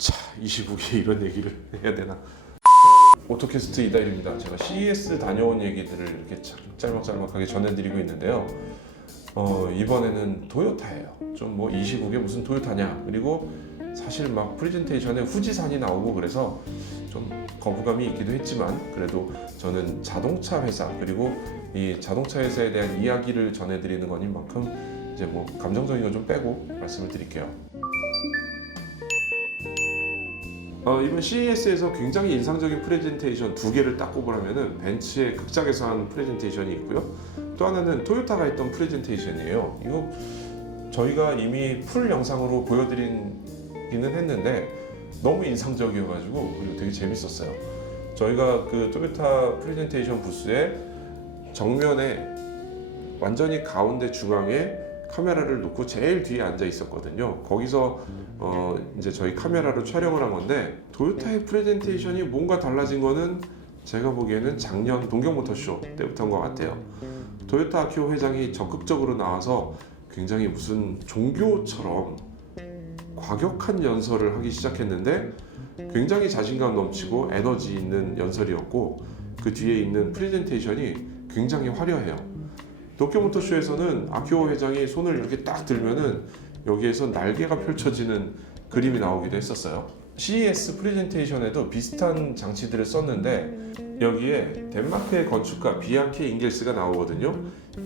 자, 25기 이런 얘기를 해야 되나? 오토캐스트 이다일입니다. 제가 CES 다녀온 얘기들을 이렇게 짤막짤막하게 전해드리고 있는데요. 이번에는 토요타예요. 좀 뭐 25게 무슨 토요타냐. 그리고 사실 막 프레젠테이션에 후지산이 나오고 그래서 좀 거부감이 있기도 했지만 그래도 저는 자동차 회사 그리고 이 자동차 회사에 대한 이야기를 전해드리는 거인 만큼 이제 뭐 감정적인 거 좀 빼고 말씀을 드릴게요. 이번 CES에서 굉장히 인상적인 프레젠테이션 두 개를 딱 꼽으라면은 벤츠의 극장에서 한 프레젠테이션이 있고요. 또 하나는 토요타가 했던 프레젠테이션이에요. 이거 저희가 이미 풀 영상으로 보여드리기는 했는데 너무 인상적이어가지고 그리고 되게 재밌었어요. 저희가 그 토요타 프레젠테이션 부스에 정면에 완전히 가운데 중앙에 카메라를 놓고 제일 뒤에 앉아 있었거든요. 거기서 이제 저희 카메라로 촬영을 한 건데 토요타의 프레젠테이션이 뭔가 달라진 거는 제가 보기에는 작년 동경모터쇼 때부터인 것 같아요. 토요타 아키오 회장이 적극적으로 나와서 굉장히 무슨 종교처럼 과격한 연설을 하기 시작했는데 굉장히 자신감 넘치고 에너지 있는 연설이었고 그 뒤에 있는 프레젠테이션이 굉장히 화려해요. 도쿄모터쇼에서는 아키오 회장이 손을 이렇게 딱 들면은 여기에서 날개가 펼쳐지는 그림이 나오기도 했었어요. CES 프레젠테이션에도 비슷한 장치들을 썼는데 여기에 덴마크의 건축가 비앙케 잉겔스가 나오거든요.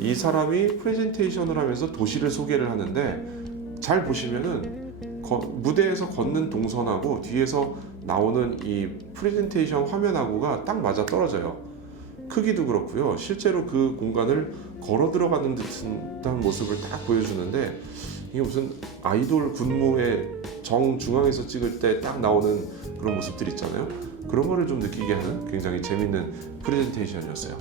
이 사람이 프레젠테이션을 하면서 도시를 소개를 하는데 잘 보시면은 무대에서 걷는 동선하고 뒤에서 나오는 이 프레젠테이션 화면하고가 딱 맞아 떨어져요. 크기도 그렇고요. 실제로 그 공간을 걸어 들어가는 듯한 모습을 딱 보여주는데 이게 무슨 아이돌 군무의 정중앙에서 찍을 때 딱 나오는 그런 모습들 있잖아요. 그런 거를 좀 느끼게 하는 굉장히 재밌는 프레젠테이션이었어요.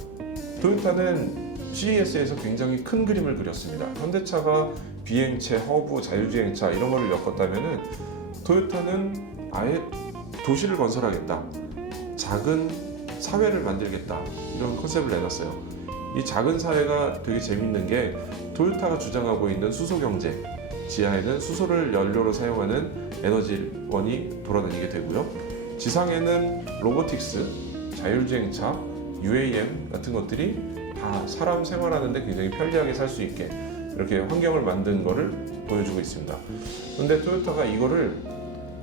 토요타는 CES에서 굉장히 큰 그림을 그렸습니다. 현대차가 비행체, 허브, 자율주행차 이런 거를 엮었다면은 토요타는 아예 도시를 건설하겠다. 작은 사회를 만들겠다 이런 컨셉을 내놨어요. 이 작은 사회가 되게 재밌는 게 토요타가 주장하고 있는 수소 경제, 지하에는 수소를 연료로 사용하는 에너지원이 돌아다니게 되고요. 지상에는 로보틱스, 자율주행차, UAM 같은 것들이 다 사람 생활하는데 굉장히 편리하게 살 수 있게 이렇게 환경을 만든 거를 보여주고 있습니다. 근데 토요타가 이거를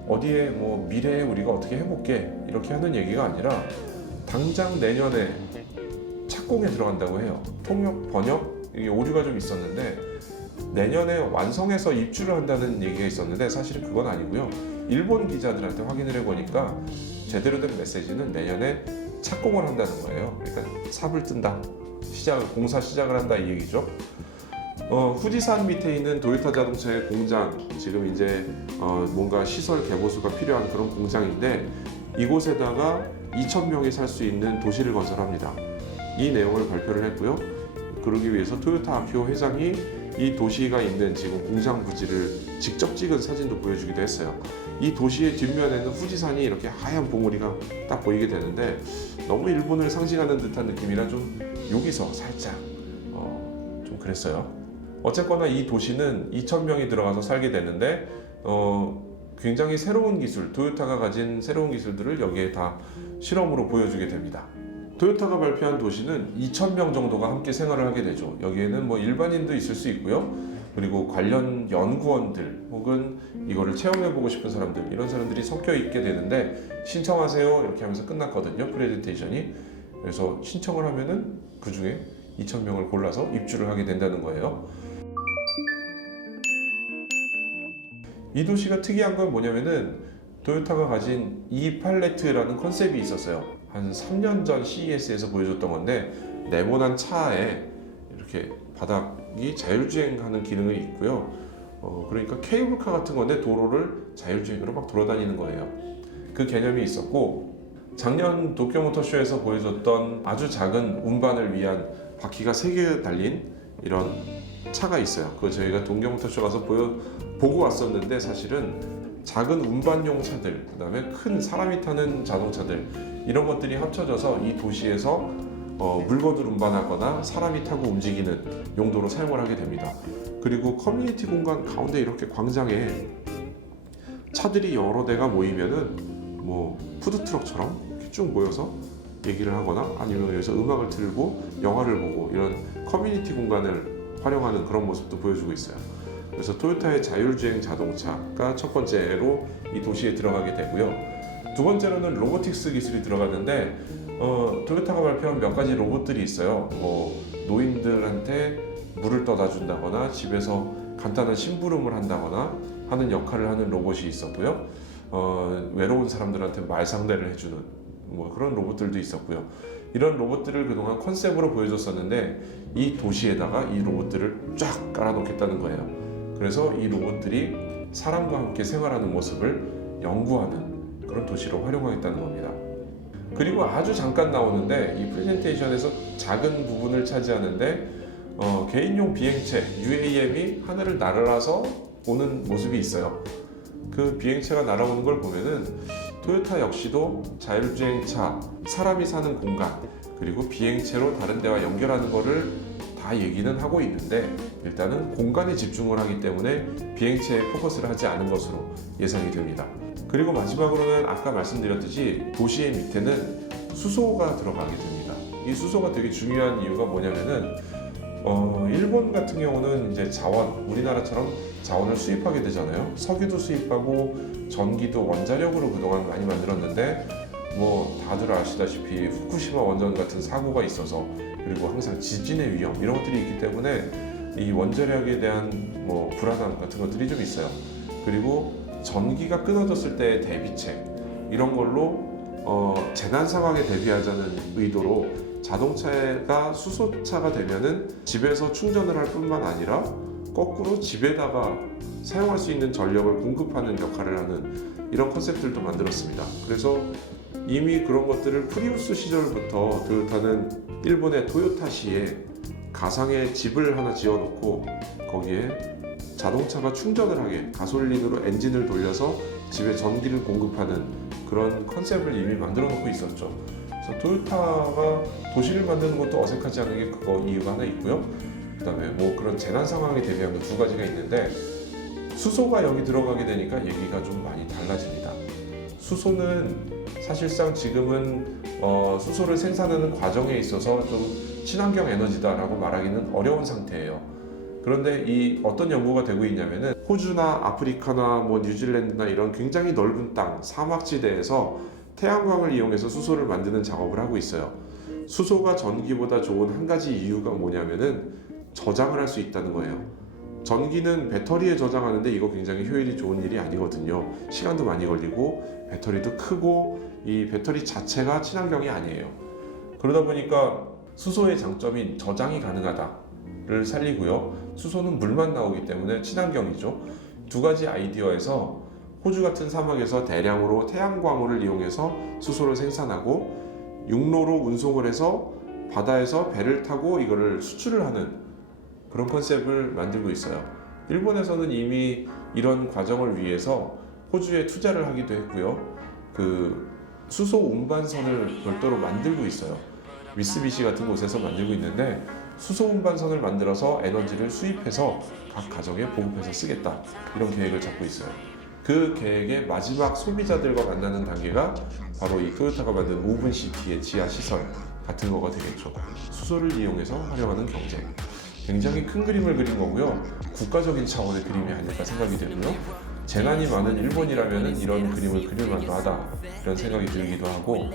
어디에 뭐 미래에 우리가 어떻게 해볼게 이렇게 하는 얘기가 아니라 당장 내년에 착공에 들어간다고 해요. 통역, 번역, 이게 오류가 좀 있었는데 내년에 완성해서 입주를 한다는 얘기가 있었는데 사실은 그건 아니고요. 일본 기자들한테 확인을 해보니까 제대로 된 메시지는 내년에 착공을 한다는 거예요. 그러니까 삽을 뜬다, 공사 시작을 한다 이 얘기죠. 후지산 밑에 있는 도요타 자동차의 공장, 지금 이제 뭔가 시설 개보수가 필요한 그런 공장인데 이곳에다가 2,000명이 살 수 있는 도시를 건설합니다. 이 내용을 발표를 했고요. 그러기 위해서 토요타 아키오 회장이 이 도시가 있는 지금 공장 부지를 직접 찍은 사진도 보여주기도 했어요. 이 도시의 뒷면에는 후지산이 이렇게 하얀 봉우리가 딱 보이게 되는데 너무 일본을 상징하는 듯한 느낌이라 좀 여기서 살짝 좀 그랬어요. 어쨌거나 이 도시는 2,000명이 들어가서 살게 되는데 굉장히 새로운 기술, 토요타가 가진 새로운 기술들을 여기에 다 실험으로 보여주게 됩니다. 토요타가 발표한 도시는 2,000명 정도가 함께 생활을 하게 되죠. 여기에는 뭐 일반인도 있을 수 있고요. 그리고 관련 연구원들 혹은 이거를 체험해보고 싶은 사람들 이런 사람들이 섞여 있게 되는데 신청하세요 이렇게 하면서 끝났거든요. 프레젠테이션이. 그래서 신청을 하면은 그 중에 2,000명을 골라서 입주를 하게 된다는 거예요. 이 도시가 특이한 건 뭐냐면은 토요타가 가진 E 팔레트라는 컨셉이 있었어요. 한 3년 전 CES에서 보여줬던 건데 네모난 차에 이렇게 바닥이 자율주행하는 기능이 있고요. 그러니까 케이블카 같은 건데 도로를 자율주행으로 막 돌아다니는 거예요. 그 개념이 있었고 작년 도쿄모터쇼에서 보여줬던 아주 작은 운반을 위한 바퀴가 3개 달린 이런 차가 있어요. 그거 저희가 동경모터쇼 가서 보고 왔었는데 사실은 작은 운반용 차들, 그 다음에 큰 사람이 타는 자동차들 이런 것들이 합쳐져서 이 도시에서 물건을 운반하거나 사람이 타고 움직이는 용도로 사용을 하게 됩니다. 그리고 커뮤니티 공간 가운데 이렇게 광장에 차들이 여러 대가 모이면은 뭐 푸드트럭처럼 이렇게 쭉 모여서 얘기를 하거나 아니면 여기서 음악을 틀고 영화를 보고 이런 커뮤니티 공간을 활용하는 그런 모습도 보여주고 있어요. 그래서 토요타의 자율주행 자동차가 첫 번째로 이 도시에 들어가게 되고요. 두 번째로는 로보틱스 기술이 들어가는데 토요타가 발표한 몇 가지 로봇들이 있어요. 뭐 노인들한테 물을 떠다 준다거나 집에서 간단한 심부름을 한다거나 하는 역할을 하는 로봇이 있었고요. 외로운 사람들한테 말 상대를 해주는 뭐 그런 로봇들도 있었고요. 이런 로봇들을 그동안 컨셉으로 보여줬었는데 이 도시에다가 이 로봇들을 쫙 깔아놓겠다는 거예요. 그래서 이 로봇들이 사람과 함께 생활하는 모습을 연구하는 그런 도시로 활용하겠다는 겁니다. 그리고 아주 잠깐 나오는데 이 프레젠테이션에서 작은 부분을 차지하는데 개인용 비행체 UAM이 하늘을 날아서 오는 모습이 있어요. 그 비행체가 날아오는 걸 보면은 토요타 역시도 자율주행차, 사람이 사는 공간, 그리고 비행체로 다른 데와 연결하는 거를 다 얘기는 하고 있는데 일단은 공간에 집중을 하기 때문에 비행체에 포커스를 하지 않은 것으로 예상이 됩니다. 그리고 마지막으로는 아까 말씀드렸듯이 도시의 밑에는 수소가 들어가게 됩니다. 이 수소가 되게 중요한 이유가 뭐냐면은 일본 같은 경우는 이제 자원, 우리나라처럼 자원을 수입하게 되잖아요. 석유도 수입하고 전기도 원자력으로 그동안 많이 만들었는데 뭐 다들 아시다시피 후쿠시마 원전 같은 사고가 있어서 그리고 항상 지진의 위험 이런 것들이 있기 때문에 이 원자력에 대한 뭐 불안함 같은 것들이 좀 있어요. 그리고 전기가 끊어졌을 때의 대비책 이런 걸로 재난 상황에 대비하자는 의도로 자동차가 수소차가 되면은 집에서 충전을 할 뿐만 아니라 거꾸로 집에다가 사용할 수 있는 전력을 공급하는 역할을 하는 이런 컨셉들도 만들었습니다. 그래서 이미 그런 것들을 프리우스 시절부터 토요타는 일본의 토요타시에 가상의 집을 하나 지어놓고 거기에 자동차가 충전을 하게 가솔린으로 엔진을 돌려서 집에 전기를 공급하는 그런 컨셉을 이미 만들어 놓고 있었죠. 그래서 토요타가 도시를 만드는 것도 어색하지 않은 게 그거 이유가 하나 있고요. 그다음에 뭐 그런 재난 상황에 대비한 거 두 가지가 있는데 수소가 여기 들어가게 되니까 얘기가 좀 많이 달라집니다. 수소는 사실상 지금은 수소를 생산하는 과정에 있어서 좀 친환경 에너지다라고 말하기는 어려운 상태예요. 그런데 이 어떤 연구가 되고 있냐면은 호주나 아프리카나 뭐 뉴질랜드나 이런 굉장히 넓은 땅, 사막지대에서 태양광을 이용해서 수소를 만드는 작업을 하고 있어요. 수소가 전기보다 좋은 한 가지 이유가 뭐냐면은 저장을 할 수 있다는 거예요. 전기는 배터리에 저장하는데 이거 굉장히 효율이 좋은 일이 아니거든요. 시간도 많이 걸리고 배터리도 크고 이 배터리 자체가 친환경이 아니에요. 그러다 보니까 수소의 장점인 저장이 가능하다를 살리고요. 수소는 물만 나오기 때문에 친환경이죠. 두 가지 아이디어에서 호주 같은 사막에서 대량으로 태양광을 이용해서 수소를 생산하고 육로로 운송을 해서 바다에서 배를 타고 이거를 수출을 하는 그런 컨셉을 만들고 있어요. 일본에서는 이미 이런 과정을 위해서 호주에 투자를 하기도 했고요. 그 수소 운반선을 별도로 만들고 있어요. 미쓰비시 같은 곳에서 만들고 있는데 수소 운반선을 만들어서 에너지를 수입해서 각 가정에 보급해서 쓰겠다 이런 계획을 잡고 있어요. 그 계획의 마지막 소비자들과 만나는 단계가 바로 이 토요타가 만든 우분시티의 지하 시설 같은 거가 되겠죠. 수소를 이용해서 활용하는 경제. 굉장히 큰 그림을 그린 거고요. 국가적인 차원의 그림이 아닐까 생각이 되고요. 재난이 많은 일본이라면 이런 그림을 그릴 만도 하다 이런 생각이 들기도 하고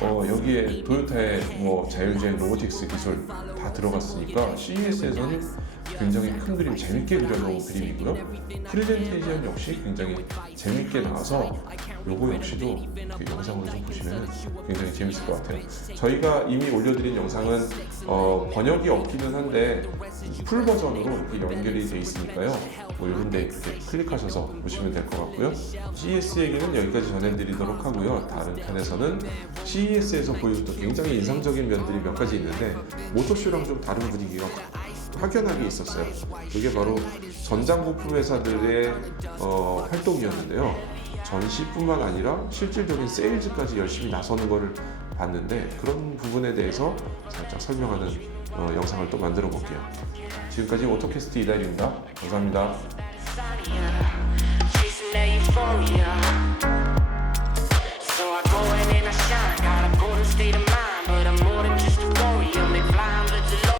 여기에 토요타의 뭐 자율주행 로보틱스 기술 다 들어갔으니까 CES에서는 굉장히 큰 그림 재밌게 그려놓은 그림이고요. 프레젠테이션 역시 굉장히 재밌게 나와서 요거 역시도 영상으로 좀 보시면 굉장히 재밌을 것 같아요. 저희가 이미 올려드린 영상은 번역이 없기는 한데 풀 버전으로 이렇게 연결이 돼 있으니까요. 뭐 이런 데 이렇게 클릭하셔서 보시면 될 것 같고요. CES 얘기는 여기까지 전해드리도록 하고요. 다른 편에서는 CES에서 보여줬던 굉장히 인상적인 면들이 몇 가지 있는데 모터쇼랑 좀 다른 분위기가 확연하게 있었어요. 그게 바로 전장부품 회사들의 활동이었는데요. 전시뿐만 아니라 실질적인 세일즈까지 열심히 나서는 것을 봤는데 그런 부분에 대해서 살짝 설명하는 영상을 또 만들어 볼게요. 지금까지 오토캐스트 이다일입니다. 감사합니다. euphoria.